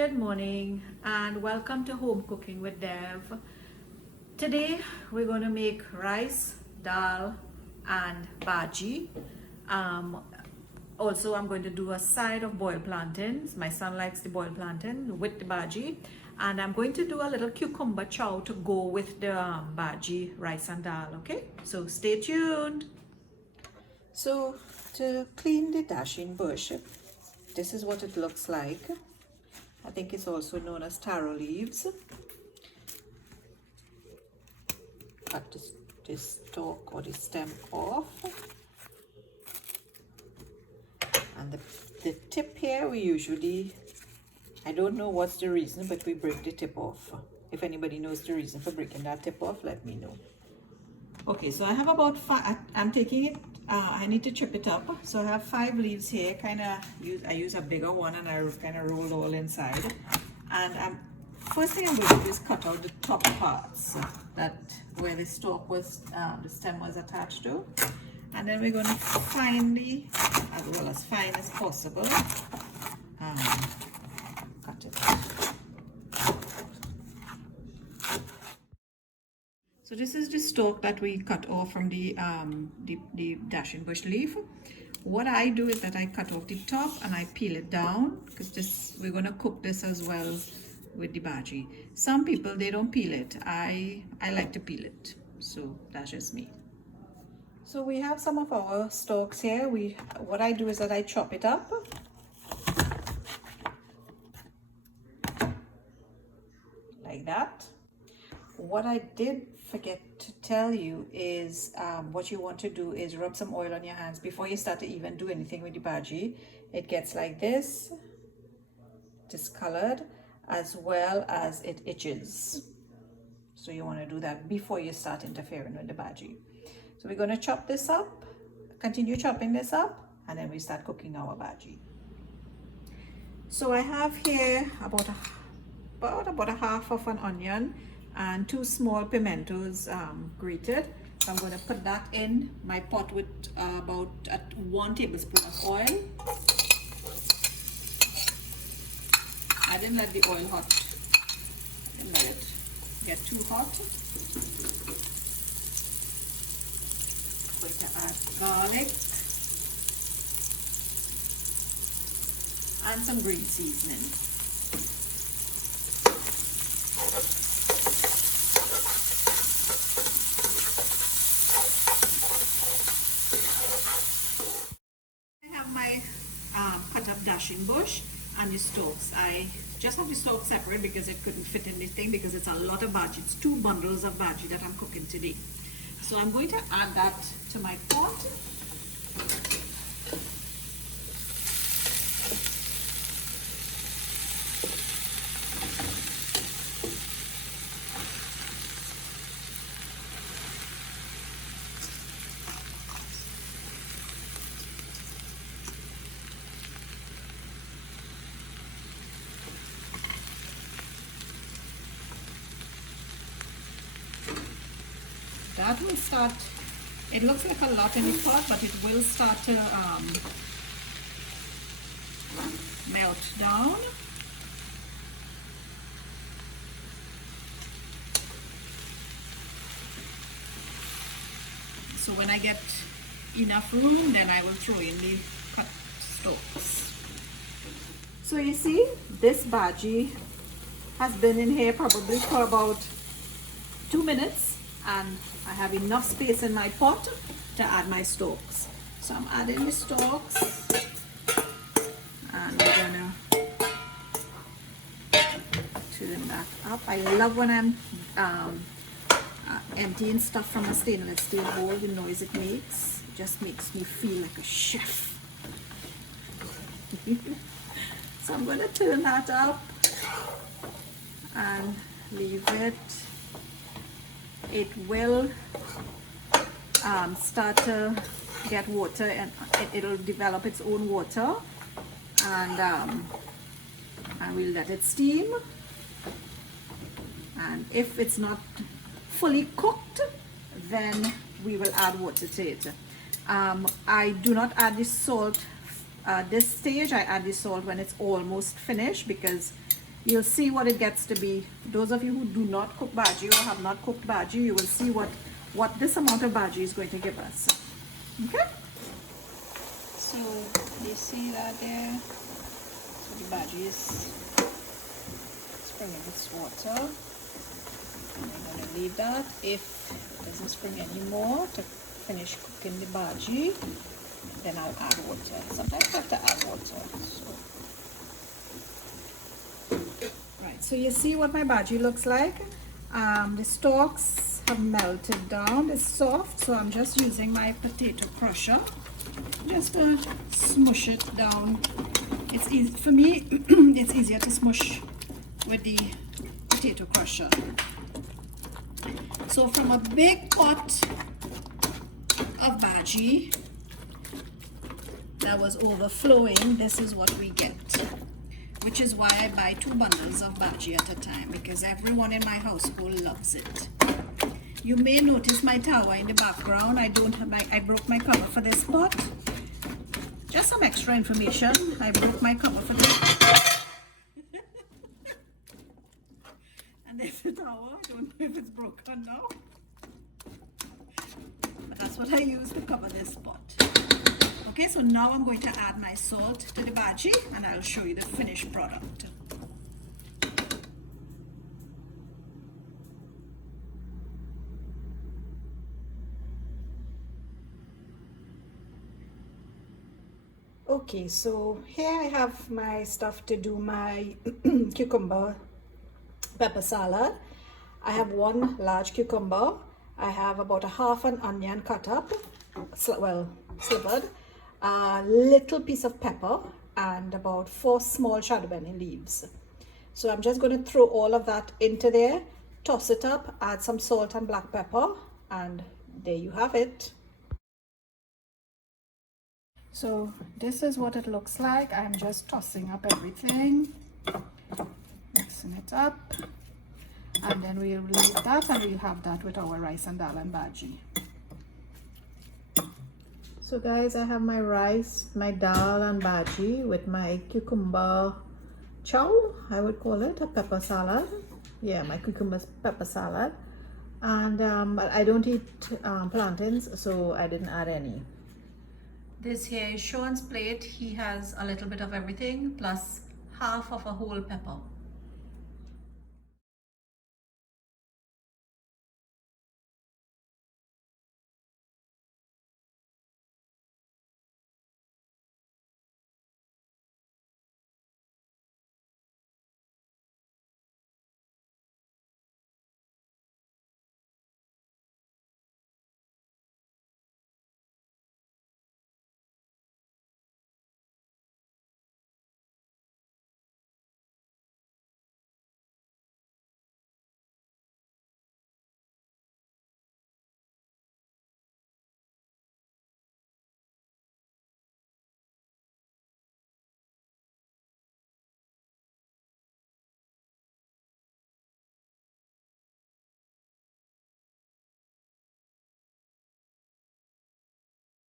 Good morning and welcome to Home Cooking with Dev. Today we're going to make rice, dal and bhaji. Um, Also I'm going to do a side of boiled plantains. My son likes the boiled plantain with the bhaji. And I'm going to do a little cucumber chow to go with the bhaji, rice and dal, okay? So stay tuned. So to clean the dashing bush, this is what it looks like. I think it's also known as taro leaves. Cut this stalk or the stem off. And the tip here, we usually, I don't know what's the reason, but we break the tip off. If anybody knows the reason for breaking that tip off, let me know. Okay, so I have about five, I'm taking it, I need to chip it up. So I have 5 leaves here, I use a bigger one and I kind of roll all inside. And first thing I'm going to do is cut out the top parts, that where the stalk was, the stem was attached to. And then we're going to finely, as well as fine as possible, cut it. So this is the stalk that we cut off from the dashing bush leaf. What I do is that I cut off the top and I peel it down, because we're going to cook this as well with the bhaji. Some people, they don't peel it. I like to peel it, so that's just me. So we have some of our stalks here. What I do is that I chop it up. Like that. What I did forget to tell you is what you want to do is rub some oil on your hands before you start to even do anything with the bhaji. It gets like this, discolored, as well as it itches. So you want to do that before you start interfering with the bhaji. So we're going to chop this up, continue chopping this up, and then we start cooking our bhaji. So I have here about a half of an onion and 2 small pimentos grated. So I'm going to put that in my pot with about 1 tablespoon of oil. I didn't let the oil hot. I didn't let it get too hot. I'm going to add garlic and some green seasoning. Cut up dashing bush and the stalks. I just have the stalks separate because it couldn't fit in the thing, because it's a lot of bhaji. It's 2 bundles of bhaji that I'm cooking today. So I'm going to add that to my pot. That will start, it looks like a lot in the pot, but it will start to melt down. So when I get enough room, then I will throw in the cut stalks. So you see, this bhaji has been in here probably for about 2 minutes. And I have enough space in my pot to add my stalks. So I'm adding the stalks, and we're gonna turn that up. I love when I'm emptying stuff from a stainless steel bowl. The noise it makes, it just makes me feel like a chef. So I'm gonna turn that up and leave it. It will start to get water, and it'll develop its own water, and we'll let it steam. And if it's not fully cooked, then we will add water to it. I do not add the salt at this stage. I add the salt when it's almost finished, because you'll see what it gets to be. Those of you who do not cook bhaji or have not cooked bhaji, you will see what this amount of bhaji is going to give us. Okay? So you see that there? So the bhaji is springing its water. And we're going to leave that. If it doesn't spring anymore to finish cooking the bhaji, then I'll add water. Sometimes I have to add water. Right, so you see what my bhaji looks like. The stalks have melted down. It's soft, so I'm just using my potato crusher just to smush it down. It's easy for me. It's easier to smush with the potato crusher. So from a big pot of bhaji that was overflowing, this is what we get, which is why I buy 2 bundles of bhaji at a time, because everyone in my household loves it. You may notice my tawa in the background. I broke my cover for this pot. Just some extra information. I broke my cover for this. And there's the tawa. I don't know if it's broken now. But that's what I use to cover this pot. Okay, so now I'm going to add my salt to the bhaji and I'll show you the finished product. Okay, so here I have my stuff to do my cucumber pepper salad. I have 1 large cucumber. I have about 1/2 an onion cut up, slivered, a little piece of pepper, and about 4 small shadowbenny leaves. So I'm just going to throw all of that into there, toss it up, add some salt and black pepper, and there you have it. So this is what it looks like. I'm just tossing up everything, mixing it up, and then we'll leave that and we'll have that with our rice and dal and bhaji. So guys, I have my rice, my dal and bhaji with my cucumber chow, I would call it, a pepper salad. Yeah, my cucumber pepper salad. And I don't eat plantains, so I didn't add any. This here is Sean's plate. He has a little bit of everything plus 1/2 of a whole pepper.